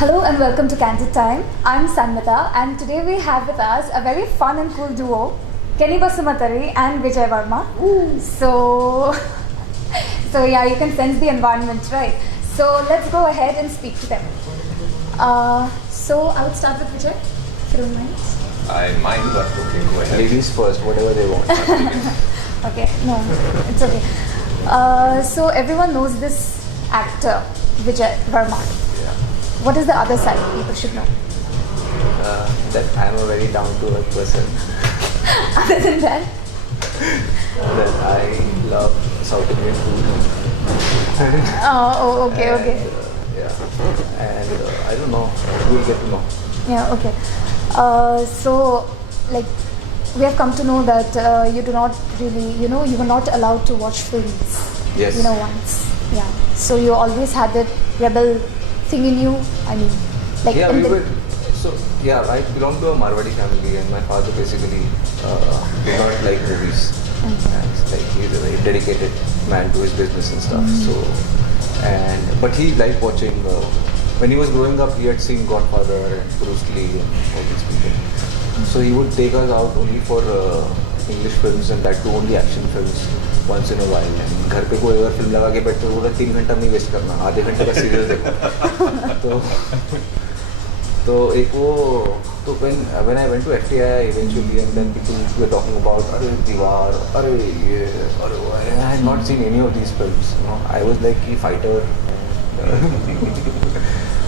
Hello and welcome to Candid Time. I'm Sanmita and today we have with us a very fun and cool duo, Basumatary and Vijay Varma. So yeah, you can sense the environment, right? So let's go ahead and speak to them. So I would start with Vijay, if you don't mind. I mind, but okay, go ahead. Ladies first, whatever they want. Okay, no, it's okay. So everyone knows this actor, Vijay Varma. Yeah. What is the other side people should know? That I'm a very down-to-earth person. Other than that? That I love South Indian food. Okay. Yeah. And I don't know. We'll get to know. Yeah, okay. So, like, we have come to know that you do not really, you were not allowed to watch films. Yes. Once. Yeah. So you always had that rebel thing in you. I mean, like. Yeah, we were. So yeah, I belong to a Marwadi family, and my father basically did not like movies. Okay. And it's like he's a very dedicated man to his business and stuff. But he liked watching. When he was growing up, he had seen Godfather and Bruce Lee and all these people. So he would take us out only for English films and that too only action films once in a while. And घर पे कोई अगर film लगा के बैठे तो 3 घंटा नहीं वेस्ट करना, आधे घंटे का सीरियल देखो. तो एक वो तो when I went to FTI eventually and then people were talking about अरे दीवार, अरे ये, अरे वो, I had not seen any of these films. I was like a fighter.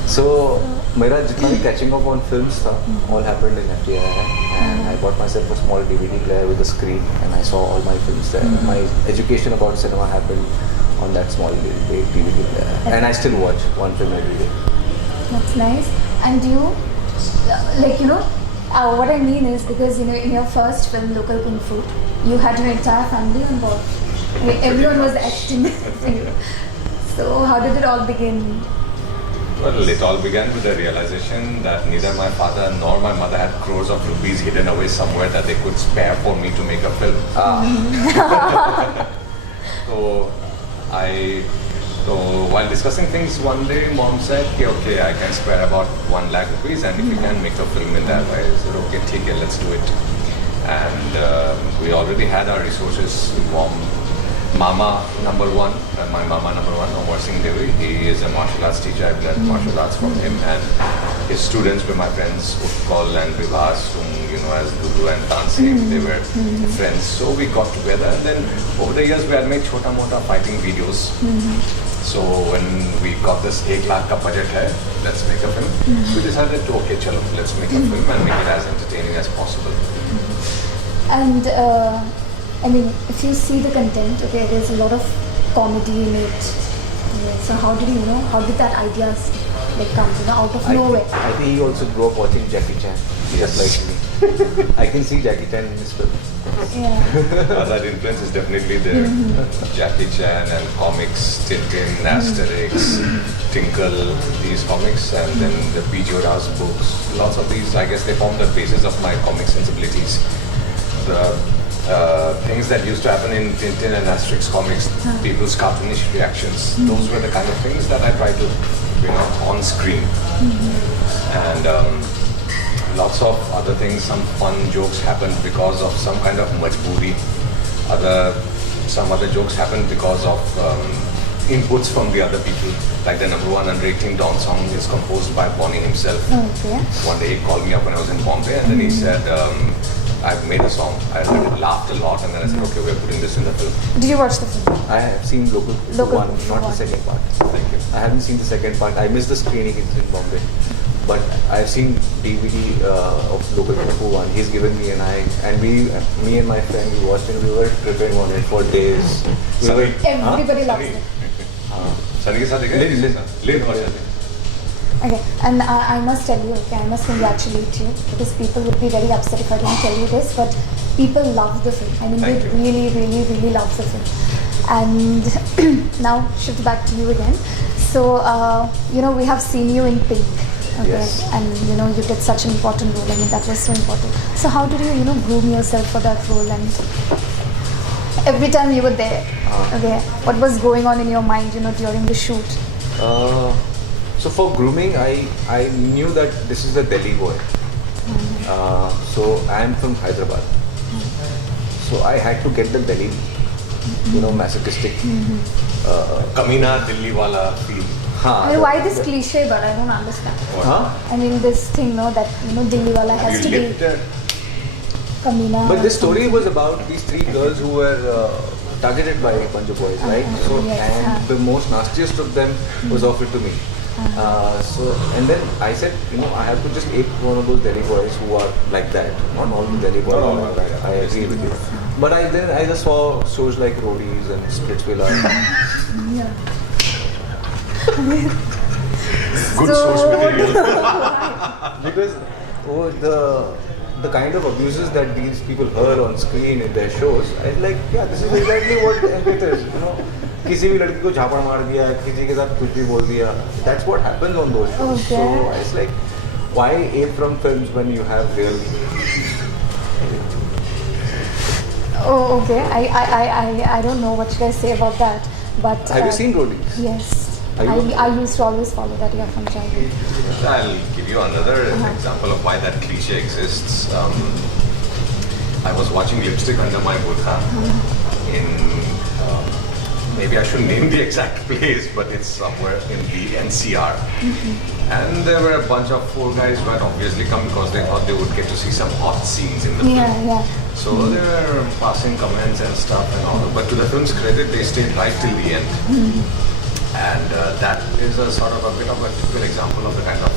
So मेरा जितना भी catching up on films था, all happened in FTI, and I bought myself a small DVD player with a screen, and I saw all my films there. My education about cinema happened on that small DVD player, and I still watch one film every day. That's nice. And you, what I mean is because in your first film, Local Kung Fu, you had your entire family on board. Everyone was acting for you. So how did it all begin? Well, it all began with the realization that neither my father nor my mother had crores of rupees hidden away somewhere that they could spare for me to make a film. So while discussing things one day, mom said, okay, I can spare about 1 lakh rupees and if you can make a film in that, I said, okay, take it, let's do it. And we already had our resources. Mama number one, my mama number one, Omar Singh Devi, he is a martial arts teacher. I've learned martial arts from him, and his students were my friends, Utkal and Vivas, as Lulu and Tansing, they were friends. So we got together, and then over the years we had made chota mota fighting videos. So when we got this 1 lakh ka budget hai, let's make a film. We decided to okay, chalo, let's make a film and make it as entertaining as possible. And I mean, if you see the content, okay, there's a lot of comedy in it. So how did that idea come, out of nowhere? I think he also grew up watching Jackie Chan, just like me. I can see Jackie Chan in this film. Yeah. That influence is definitely there. Jackie Chan and comics, Tintin, Asterix, Tinkle, these comics, and then the P.G. Ora's books. Lots of these, I guess, they form the basis of my comic sensibilities. The things that used to happen in Tintin and Asterix comics, people's cartoonish reactions, those were the kind of things that I tried to, on screen. And lots of other things, some fun jokes happened because of some kind of majboori. Some other jokes happened because of inputs from the other people. Like the number 1 rating Dawn song is composed by Bonnie himself. Okay. One day he called me up when I was in Bombay and then he said, I've made a song. I laughed a lot and then I said, okay, we're putting this in the film. Did you watch the film? I have seen Local one, not the second part. Thank you. I haven't seen the second part. I missed the screening in Bombay. But I've seen DVD of Local Kung Fu 1. He's given me me and my friend, we watched it. We were tripping on it for days. Everybody loves it. Okay, and I must tell you, I must congratulate you because people would be very upset if I don't tell you this, but people love the film. I mean, they really, really, really love the film. And now, shift back to you again. So, we have seen you in Pink. Okay, yes. And you did such an important role. I mean, that was so important. So how did you, groom yourself for that role? And every time you were there, okay, what was going on in your mind, during the shoot? So for grooming, I knew that this is a Delhi boy. So I am from Hyderabad. So I had to get the Delhi, masochistic. Kamina Dilli wala feel. I mean, why this cliche? But I don't understand. Huh? I mean, this thing, that Dilli wala has You to be lived there? Kamina. But this story was about these 3 girls who were targeted by a bunch of boys, right? So yes, and the most nastiest of them was offered to me. And then I said, I have to just ape one of those Delhi boys who are like that. Not all the Delhi boys are like that. I agree with you. But I just saw shows like Roadies and Splitsvilla. Yeah. Good So- source material. Because the kind of abuses that these people heard on screen in their shows, I was like, yeah, this is exactly what it is. किसी भी लड़की को झापड़ मार दिया, किसी के साथ कुछ भी बोल दिया. That's what happens on those shows. Okay. So it's like, why ape from films when you have real? Oh, okay. I don't know what should I say about that. But Have you seen Roadies? Yes. Are you- I used to always follow that from childhood. I'll give you another example of why that cliche exists. I was watching Lipstick Under My Burqa in, maybe I shouldn't name the exact place, but it's somewhere in the NCR. And there were a bunch of 4 guys who had obviously come because they thought they would get to see some hot scenes in the film. Yeah. So they were passing comments and stuff and all. But to the film's credit, they stayed right till the end. And that is a sort of a bit of a typical example of the kind of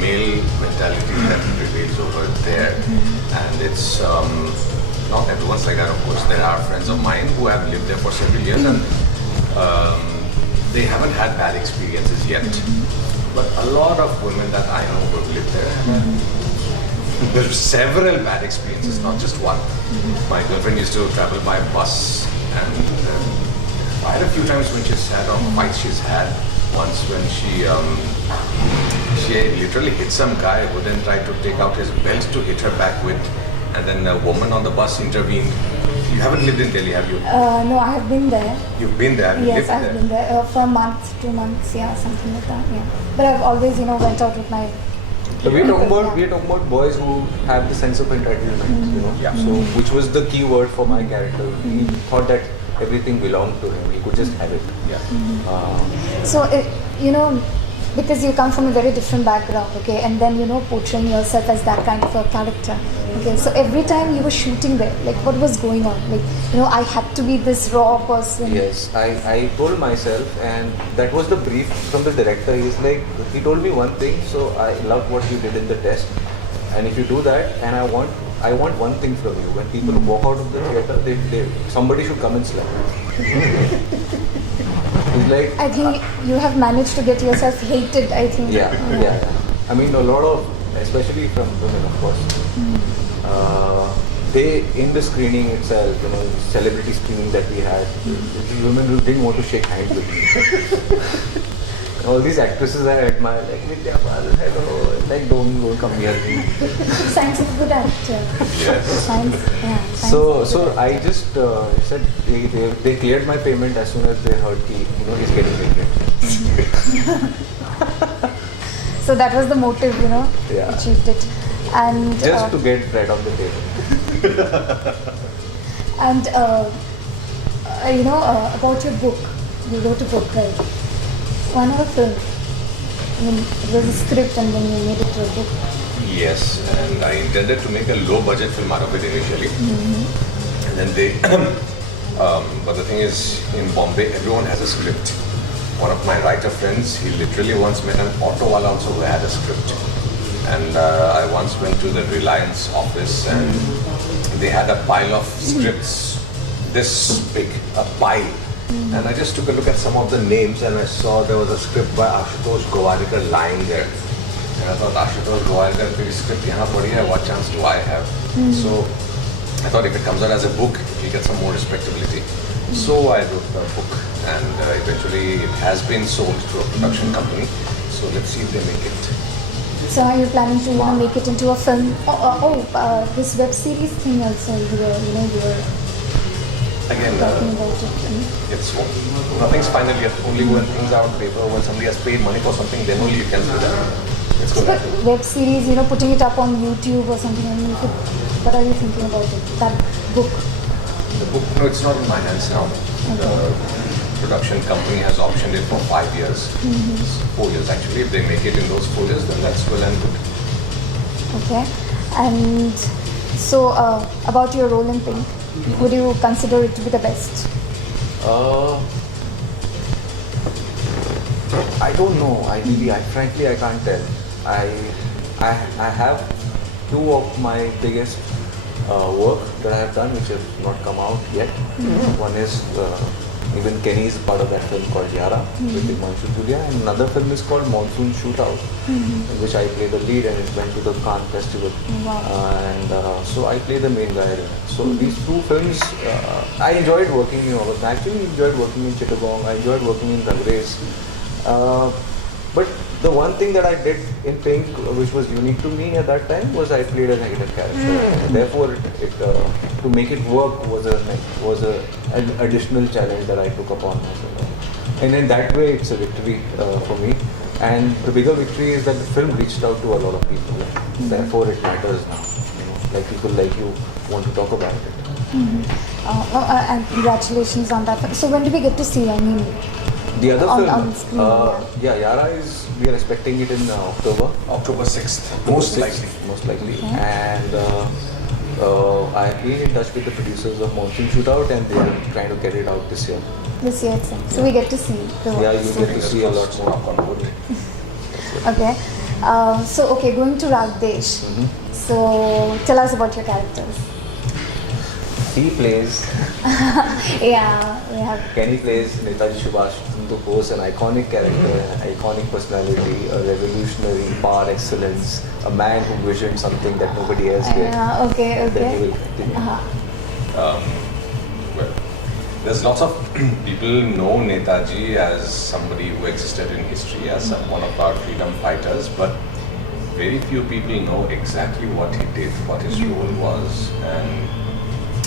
male mentality that prevails over there. And it's not everyone's like that, of course. There are friends of mine who have lived there for several years and they haven't had bad experiences yet. But a lot of women that I know who have lived there, there's several bad experiences, not just one. My girlfriend used to travel by bus and quite a few times when she's had, or fights she's had. Once when she literally hit some guy who then tried to take out his belt to hit her back with, and then a woman on the bus intervened. You haven't lived in Delhi, have you? No, I have been there. You've been there, have you Yes, lived I've there? been there for a month, 2 months, yeah, something like that. Yeah. But I've always, went out with my. So we're talking about boys who have the sense of entitlement, Yeah. So which was the key word for my character. He thought that everything belonged to him. He could just have it. Yeah. So, because you come from a very different background, okay, and then portraying yourself as that kind of a character, okay. So every time you were shooting there, like what was going on? Like I had to be this raw person. Yes, I told myself, and that was the brief from the director. He told me one thing. So I love what you did in the test, and if you do that, and I want one thing from you. When people walk out of the theater, somebody should come and slap. He's like, I think you have managed to get yourself hated, I think. Yeah. I mean, a lot of, especially from women, of course, they, in the screening itself, celebrity screening that we had, these women who didn't want to shake hands with me. All these actresses I admire, like Vidya Varma, hello, like don't come near me. Science is a good actor. Yes. Science, yeah. Science So is a good I just said they cleared my payment as soon as they heard he's getting pregnant. So that was the motive, Yeah. achieved it. And Just to get bread on the table. and about your book, you wrote a book, right? Why not a film? I mean, it was a script and then you made it to a book. Yes, and I intended to make a low-budget film out of it initially. And then they, but the thing is, in Bombay, everyone has a script. One of my writer friends, he literally once met an auto wala also who had a script. And I once went to the Reliance office and they had a pile of scripts, this big, a pile. And I just took a look at some of the names and I saw there was a script by Ashutosh Gowarikar lying there. And I thought, Ashutosh Gowarikar ki script yahan padi hai, what chance do I have? So I thought if it comes out as a book, it will get some more respectability. So I wrote the book and eventually it has been sold to a production company. So let's see if they make it. So are you planning to make it into a film? This web series thing also, you were Again, talking about it? it's nothing's final yet. Only when things are on paper, when somebody has paid money for something, then only you can do that. It's good. But web series, putting it up on YouTube or something, what are you thinking about it? That book? The book, no, it's not in my hands now. The production company has optioned it for 5 years. It's 4 years actually. If they make it in those 4 years, then that's well and good. Okay. And so, about your role in Pink, would you consider it to be the best? I don't know. Frankly, I can't tell. I have two of my biggest work that I have done which have not come out yet. One is even Kenny is part of that film called Yara with Himanshu Julia, and another film is called Monsoon Shootout, in which I play the lead, and it went to the Cannes Festival. Wow. And so I play the main guy. So these two films, I enjoyed working in all of them. I actually enjoyed working in Chittagong. I enjoyed working in Rangres. But the one thing that I did in Pink, which was unique to me at that time, was I played a negative character. Therefore, to make it work was an additional challenge that I took upon myself. And in that way, it's a victory for me. And the bigger victory is that the film reached out to a lot of people. Therefore, it matters now. Like people like you want to talk about it. And congratulations on that. So when do we get to see? The other on film, screen, Yara we are expecting it in October. October 6th, most likely. Most likely. Okay. And I've been in touch with the producers of Monsoon Shootout, and they are trying to get it out this year. This year itself. So we get to see the Yeah, you story. get to see a lot more. Knock on wood. Okay. Going to Ragdesh. So tell us about your characters. He plays, Yeah, we have. Kenny plays Netaji Subhash Chandra Bose, an iconic character, an iconic personality, a revolutionary par excellence, a man who visioned something that nobody else did. Okay. That he will continue. Well, there's lots of people know Netaji as somebody who existed in history, as one of our freedom fighters, but very few people know exactly what he did, what his role was. And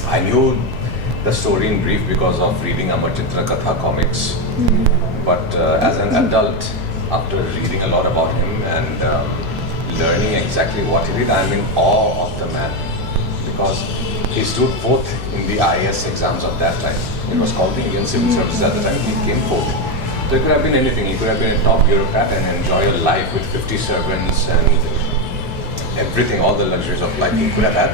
I knew the story in brief because of reading Amar Chitra Katha comics. But as an adult, after reading a lot about him and learning exactly what he did, I'm in awe of the man. Because he stood fourth in the IAS exams of that time. It was called the Indian Civil Service at the time. He came fourth. So it could have been anything. He could have been a top bureaucrat and enjoy a life with 50 servants and everything, all the luxuries of life he could have had.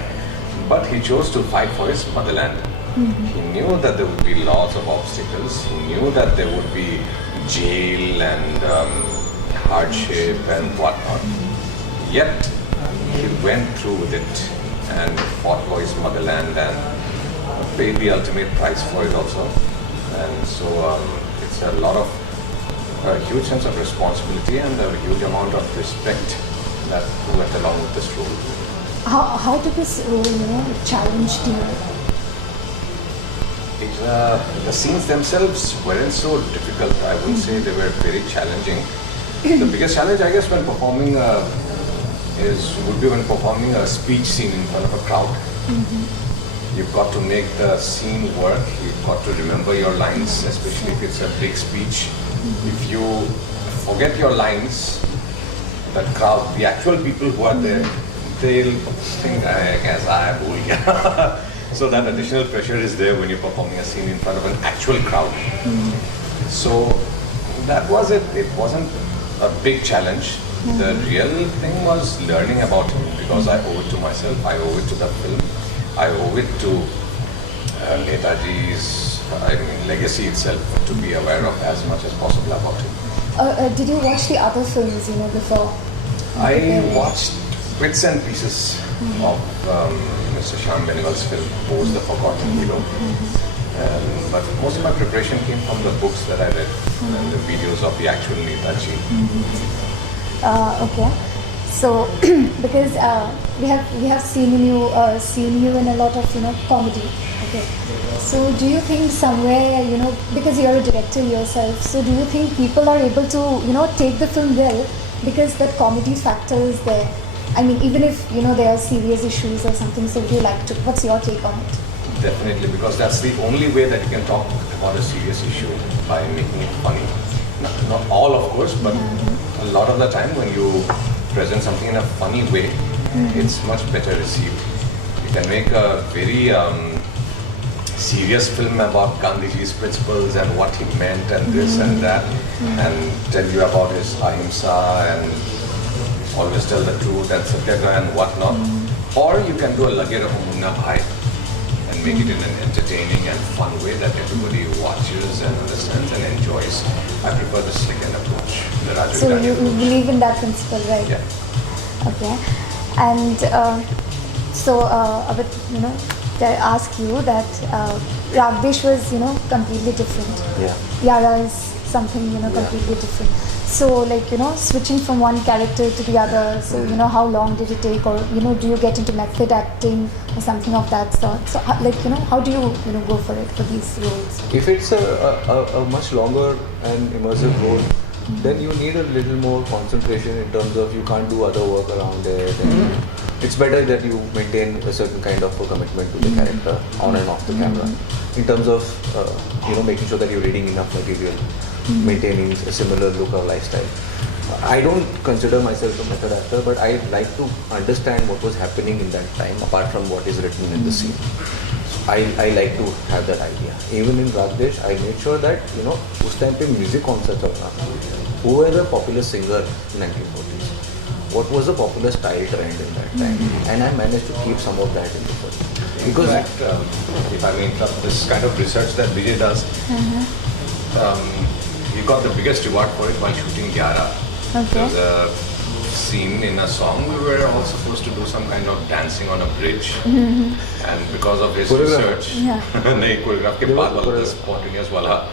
But he chose to fight for his motherland. He knew that there would be lots of obstacles. He knew that there would be jail and hardship and whatnot. Yet he went through with it and fought for his motherland and paid the ultimate price for it also. And so it's a huge sense of responsibility and a huge amount of respect that went along with this role. How did this role, challenge you? The scenes themselves weren't so difficult. I would say they were very challenging. The biggest challenge, I guess, when performing would be when performing a speech scene in front of a crowd. You've got to make the scene work. You've got to remember your lines, especially if it's a big speech. If you forget your lines, the crowd, the actual people who are there, they'll think, I guess I bhul gaya. So that additional pressure is there when you're performing a scene in front of an actual crowd. So that was it. It wasn't a big challenge. The real thing was learning about him, because I owe it to myself, I owe it to the film, I owe it to Netaji's legacy itself to be aware of as much as possible about him. Did you watch the other films, before? I watched bits and pieces of Mr. Shyam Benegal's film, Pose the Forgotten Hero. But most of my preparation came from the books that I read and the videos of the actual Netaji. Okay. So, because we have seen you in a lot of comedy. Okay. So, do you think somewhere because you're a director yourself, so do you think people are able to take the film well because that comedy factor is there? I mean, even if there are serious issues or something. So, would you like to? What's your take on it? Definitely, because that's the only way that you can talk about a serious issue, by making it funny. Not all, of course, but a lot of the time when you present something in a funny way, it's much better received. You can make a very serious film about Gandhiji's principles and what he meant and this and that, and tell you about his ahimsa and always tell the truth and satyagraha and whatnot. Or you can do a Lage Raho Munna Bhai and make it in an entertaining and fun way that everybody watches and understands and enjoys. I prefer the second approach. The Raju So Irani you approach. believe in that principle, right? Yeah. Okay. And I would, ask you that Ragdesh was, completely different. Yeah. Yara is something, completely different. So, switching from one character to the other, so, how long did it take, or, do you get into method acting or something of that sort? So, how do you, go for it, for these roles? If it's a much longer and immersive role, then you need a little more concentration in terms of you can't do other work around it. And it's better that you maintain a certain kind of a commitment to the character on and off the camera. In terms of making sure that you're reading enough material, maintaining a similar look or lifestyle. I don't consider myself a method actor, but I like to understand what was happening in that time apart from what is written in the scene. So I like to have that idea. Even in Ragdesh, I made sure that उस time पे music कौन सा चल रहा था, who were the popular singer in 1940s, what was the popular style trend in that time, and I managed to keep some of that in the film. Because in fact, if I may interrupt, this kind of research that Vijay does, he got the biggest reward for it while shooting Gyara. Okay. There was a scene in a song we were all supposed to do some kind of dancing on a bridge, and because of his research, नहीं choreograph के बाद वाला the spontaneous वाला,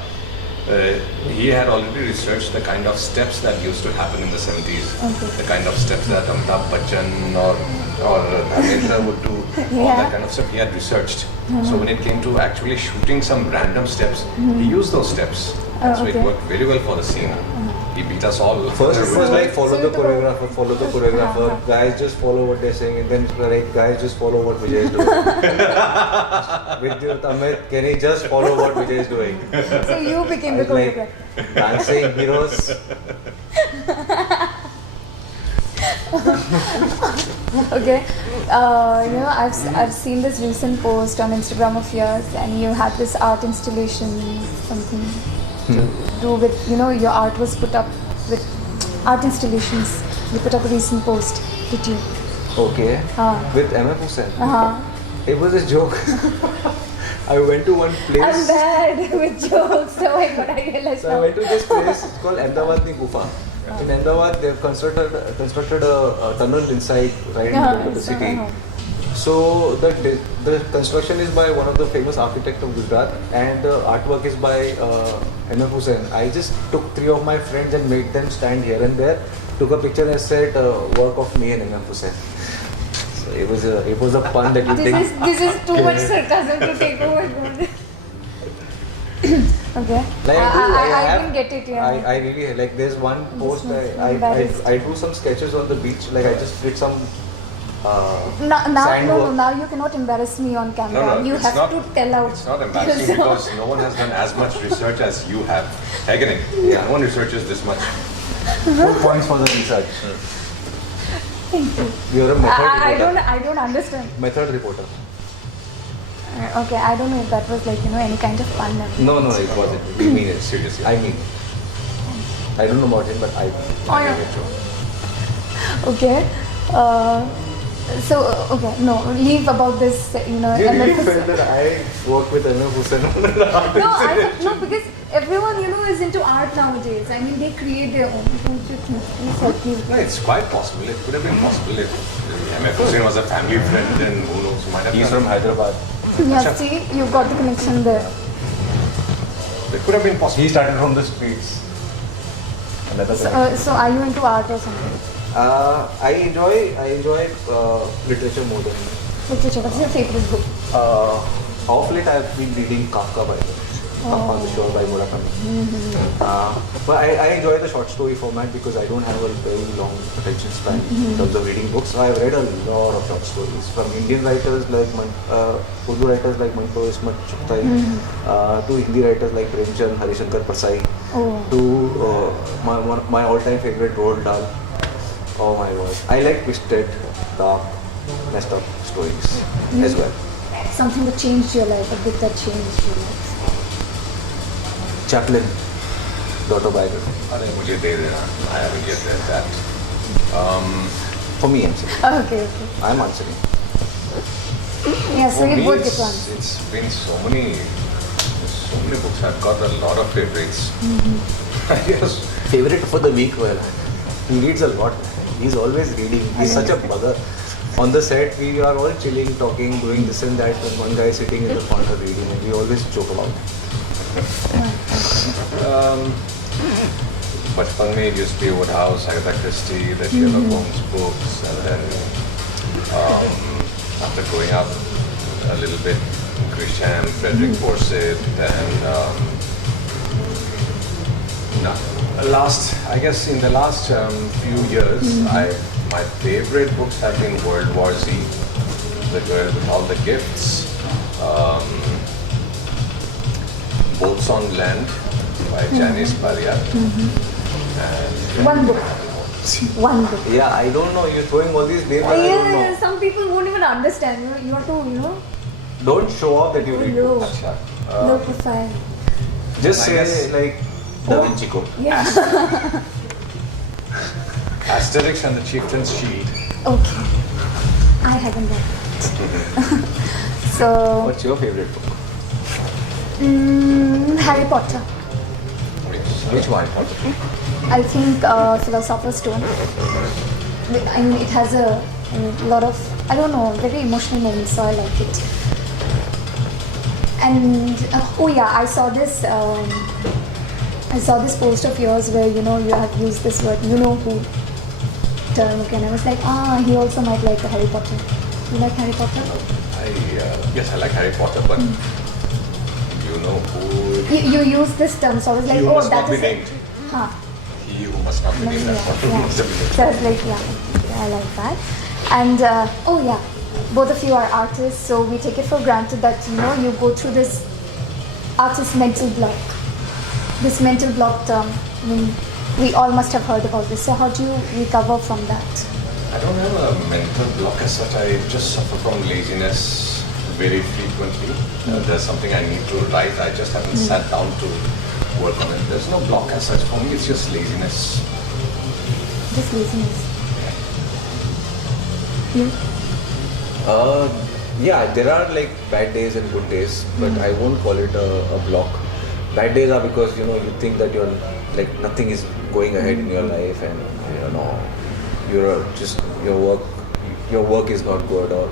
he had already researched the kind of steps that used to happen in the 70s, the kind of steps that Amitabh Bachchan or Dharmendra would do, all that kind of stuff he had researched. So when it came to actually shooting some random steps, he used those steps, and so it worked very well for the scene. He beat us all. First it was like follow the choreographer, guys just follow what they're saying, and then it's like guys just follow what Vijay is doing. With Amit, can he just follow what Vijay is doing? So you became the choreographer. Like, dancing heroes. Okay. I've seen this recent post on Instagram of yours, and you had this art installation, something to do with, your art was put up with art installations. You put up a recent post, did you? Okay. With MF Hussain. It was a joke. I went to one place. I'm bad with jokes. Oh my god, I realized So now. I went to this place. It's called Ahmedabad Ni Gufa. In Ahmedabad, they've constructed a tunnel inside into the city. So the construction is by one of the famous architects of Gujarat, and the artwork is by MF Hussain. I just took 3 of my friends and made them stand here and there, took a picture and said work of me and MF Hussain. So it was a pun that you think. This is too much sarcasm to take over. Okay. Like I didn't get it. Yeah. I really like. There's one post embarrassed. I drew some sketches on the beach. Like I just did some. Now you cannot embarrass me on camera. You it's have not, to tell out. It's not embarrassing because no one has done as much research as you have. Hagening. No one researches this much. 4 points for the research. Thank you. You're a method reporter. I don't understand. Method reporter. Okay, I don't know if that was any kind of fun. No, it wasn't. You mean it seriously? I mean it. I don't know about him, but I mean it too. Okay. Leave about this, You really MF felt that I work with MF Hussain. No, because everyone, is into art nowadays. I mean, they create their own. Don't you think? Please help me. No, it's quite possible. It could have been possible if MF Hussain was a family friend, then who knows, might have He's done from it. Hyderabad. Yeah, see, you got the connection there. It could have been possible. He started from the streets. Another So are you into art or something? I enjoy literature more than Literature. What's your favorite book? Of late I've been reading Kafka by the way. Up on the Shore by Murakami. But I enjoy the short story format because I don't have a very long attention span in terms of reading books. So I've read a lot of short stories from Indian writers like Urdu writers like Manto Ismat Chugtai, to Hindi writers like Premchand, Harishankar Persai, to my all-time favorite Roald Dahl. Oh my god. I like twisted, dark, messed up stories as well. Something that changed your life, a book that changed your life. Chaplin, the autobiography. अरे मुझे दे देना. I haven't yet read that. For me, I'm saying. Okay. I'm answering. Yeah, so For you me, both get one. it's been so many books. I've got a lot of favorites. Yes. Favorite for the week, well, he reads a lot. He's always reading. He's such a bugger. On the set, we are all chilling, talking, doing this and that, and one guy is sitting in the corner reading, and we always joke about it. बचपन में used to be Woodhouse, Agatha Christie, the Sherlock Holmes books, and then after growing up a little bit, Grisham, Frederick Forsyth, and I guess in the last few years, my favorite books have been World War Z, The Girl with All the Gifts, Boats on Land by Janice Parriat. And One book. One book. Yeah, I don't know. You're throwing all these names. I don't know. Yeah, some people won't even understand. You have to, Don't show off that you read low, books. low profile. Just I say guess- like Da Vinci Code. Yeah. Asterix and the Chieftain's Shield. Okay. I haven't read that. So, What's your favorite book? Harry Potter. Which one? I think Philosopher's Stone. I mean, it has a lot of, I don't know, very emotional moments, so I like it. And I saw this post of yours where you have used this word, who term, and I was like, he also might like the Harry Potter. You like Harry Potter? Yes, I like Harry Potter, but you know who You use this term, so I was like, He who must that not be is named. Huh. He who must not be named. That's what Yeah. must have been named. So I was like, yeah, I like that. And both of you are artists, so we take it for granted that you go through this artist mental block. This mental block term. I mean, we all must have heard about this. So how do you recover from that? I don't have a mental block as such. I just suffer from laziness very frequently. There's something I need to write. I just haven't sat down to work on it. There's no block as such. For me, it's just laziness. Just laziness. You? Yeah, there are like bad days and good days, but I won't call it a block. Bad days are because you think that you're like nothing is going ahead in your life, and your work is not good, or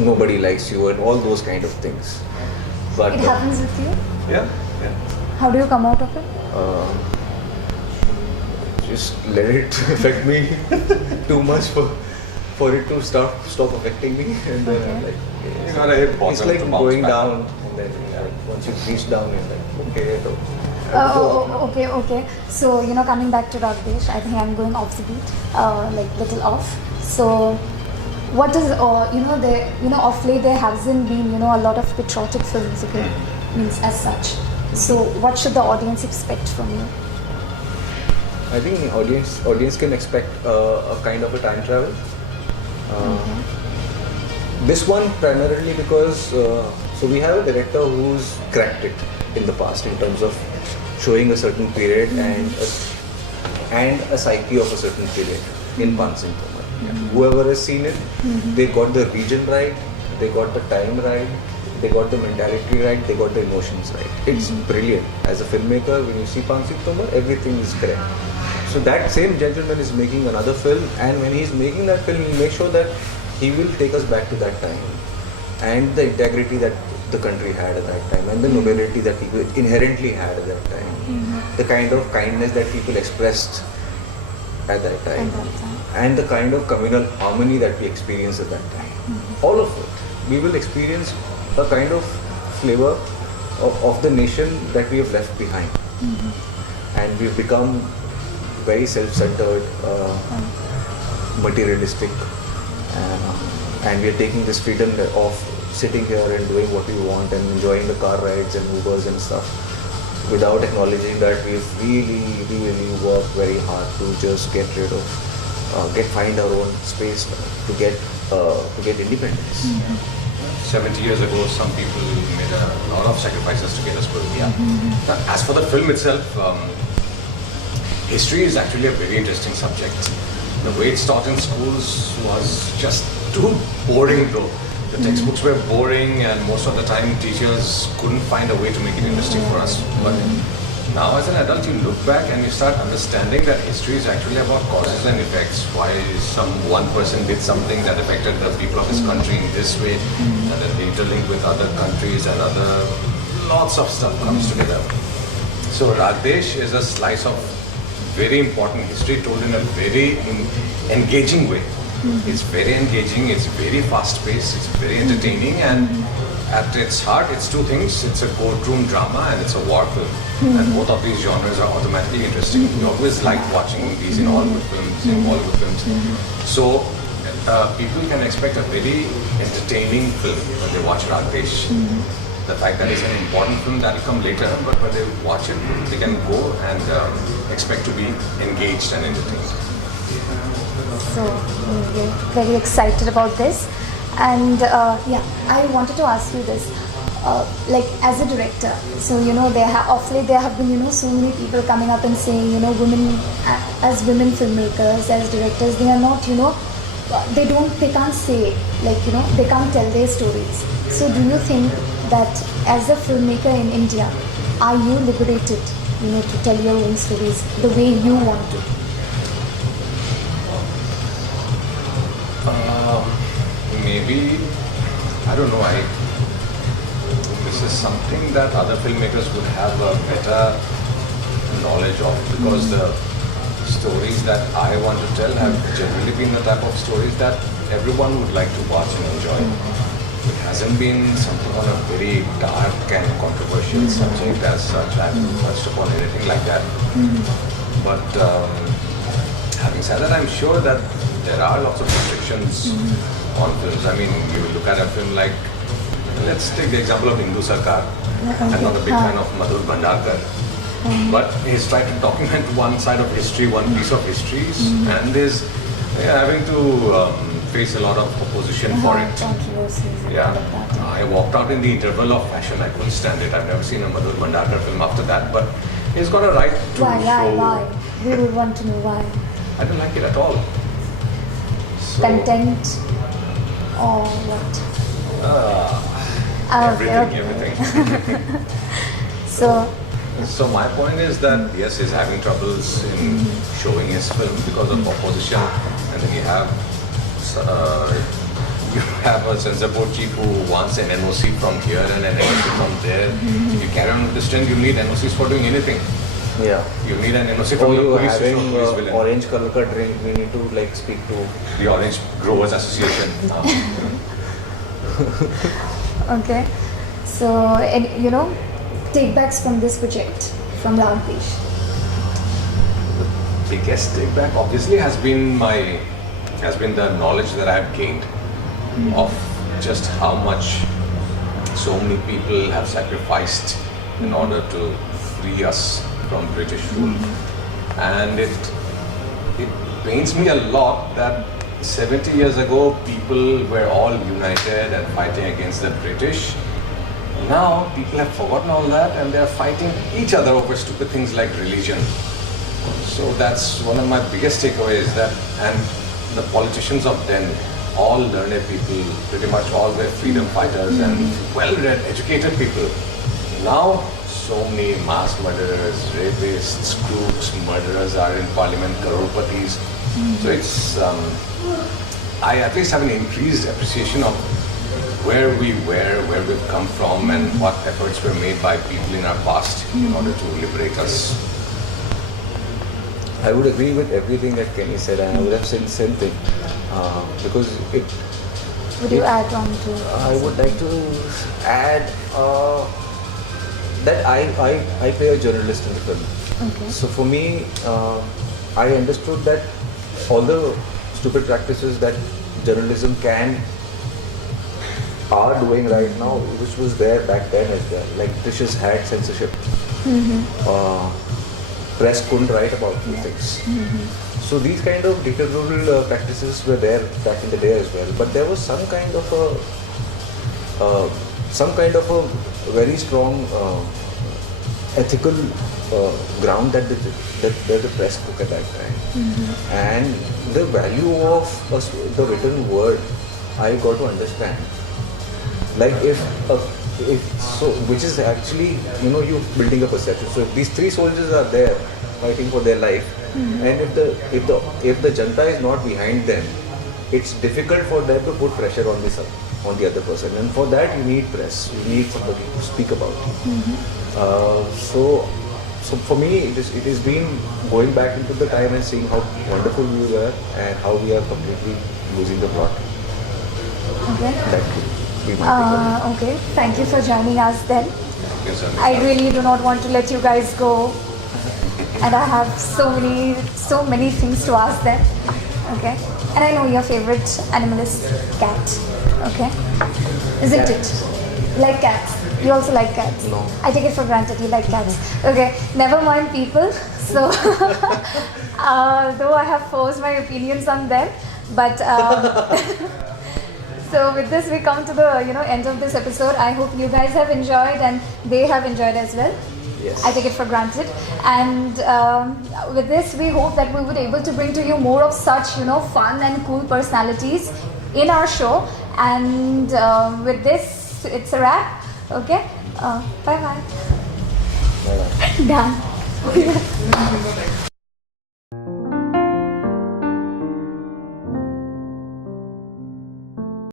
nobody likes you, and all those kind of things. But It happens with you? Yeah. How do you come out of it? just let it affect me too much for it to stop affecting me, and then I'm like, You gotta hit bottom it's like to bounce going back down, up. and then once you reach down, you're like, okay, Okay. So, coming back to Ragdesh, I think I'm going off the beat, like little off. So, what is, of late there hasn't been, a lot of patriotic films, okay, means as such. So, what should the audience expect from you? I think the audience can expect a kind of a time travel. This one primarily because so we have a director who's cracked it in the past in terms of showing a certain period and a psyche of a certain period in Pansing Tomar. Whoever has seen it, they got the region right, they got the time right, they got the mentality right, they got the emotions right. It's brilliant. As a filmmaker, when you see Pansing Tomar, everything is correct. So that same gentleman is making another film, and when he's making that film, he'll make sure that he will take us back to that time and the integrity that the country had at that time, and the nobility that people inherently had at that time, the kind of kindness that people expressed at that time, and the kind of communal harmony that we experienced at that time. All of it, we will experience a kind of flavor of the nation that we have left behind. And we've become very self-centered, materialistic, and we are taking this freedom of sitting here and doing what we want and enjoying the car rides and Ubers and stuff, without acknowledging that we've really worked very hard to just get rid of, find our own space to get independence. 70 years ago, some people made a lot of sacrifices to get us where we are. Now, as for the film itself, history is actually a very interesting subject. The way it's taught in schools was just too boring though. The textbooks were boring and most of the time teachers couldn't find a way to make it interesting for us. But now as an adult you look back and you start understanding that history is actually about causes and effects. Why some one person did something that affected the people of his country in this way and then interlinked with other countries and other lots of stuff comes together. So Radesh is a slice of very important history told in a very engaging way. It's very engaging, it's very fast-paced, it's very entertaining, and at its heart, it's two things. It's a courtroom drama and it's a war film. And both of these genres are automatically interesting. We always like watching these in Hollywood films, in Bollywood films. So people can expect a very entertaining film when they watch Radesh. The fact that it's an important film, that will come later, but when they watch it, they can go and expect to be engaged and entertained. So we're very excited about this, and I wanted to ask you this, like as a director. So there have been so many people coming up and saying women as women filmmakers, as directors, they are not they can't say they can't tell their stories. So do you think that as a filmmaker in India, are you liberated to tell your own stories the way you want to? Maybe, I don't know, this is something that other filmmakers would have a better knowledge of, because the stories that I want to tell have generally been the type of stories that everyone would like to watch and enjoy. It hasn't been something on a very dark and controversial subject as such. I haven't touched upon anything like that. But having said that, I'm sure that there are lots of restrictions on films. I mean, you look at a film like, let's take the example of Hindu Sarkar. I'm not a big fan of Madhur Bhandarkar, but he's trying to document one side of history, one piece of history, and is having to face a lot of opposition for it. Yeah, I walked out in the interval of fashion. I couldn't stand it. I've never seen a Madhur Bhandarkar film after that, but he's got a right to show. Why? We would want to know why. I don't like it at all. So, Content or what? Everything. So my point is that yes, he's having troubles in showing his film because of opposition, and then you have a censor board chief who wants an NOC from here and an NOC from there. If you carry on with this trend, you need NOCs for doing anything. Yeah. You need an NOC from the police to show who is villain. Orange color ka drink, we need to speak to The Orange Growers Association. okay, so take backs from this project from Radesh. The biggest take back obviously has been the knowledge that I have gained of just how much so many people have sacrificed in order to free us from British rule. And it pains me a lot that 70 years ago people were all united and fighting against the British. Now people have forgotten all that and they are fighting each other over stupid things like religion. So that's one of my biggest takeaways, that, and the politicians of then, all learned people, pretty much all were freedom fighters and well-read, educated people. Now so many mass murderers, rapists, crooks, murderers are in parliament, croropatis. So it's, I at least have an increased appreciation of where we were, where we've come from, and what efforts were made by people in our past in order to liberate us. I would agree with everything that Kenny said, and I would have said the same thing, because it. Would you add on to? I would like to add that I play a journalist in the film. Okay. So for me, I understood that all the stupid practices that journalism are doing right now, which was there back then as well. Like British had censorship. Press couldn't write about these things. So these kind of dictatorial practices were there back in the day as well. But there was some kind of a very strong ethical ground that the press took at that time. And the value of the written word, I got to understand. Like which is actually, you building a perception. So if these three soldiers are there fighting for their life, and if the Janta is not behind them, it's difficult for them to put pressure on the other person. And for that you need press, you need somebody to speak about it. So for me, it has been going back into the time and seeing how wonderful we were and how we are completely losing the plot. Okay. That could be my take. Okay. Thank you for joining us then. Thank you, Sanmita. I really do not want to let you guys go, and I have so many things to ask them. Okay. And I know your favorite animal is cat. Okay. Isn't it? Like cats. You also like cats? No. I take it for granted you like cats. Okay. Never mind people. So, though I have forced my opinions on them, but so with this we come to the end of this episode. I hope you guys have enjoyed and they have enjoyed as well. Yes. I take it for granted. And with this, we hope that we would be able to bring to you more of such, fun and cool personalities in our show. And with this, it's a wrap. Okay? Bye-bye. Bye-bye. Done.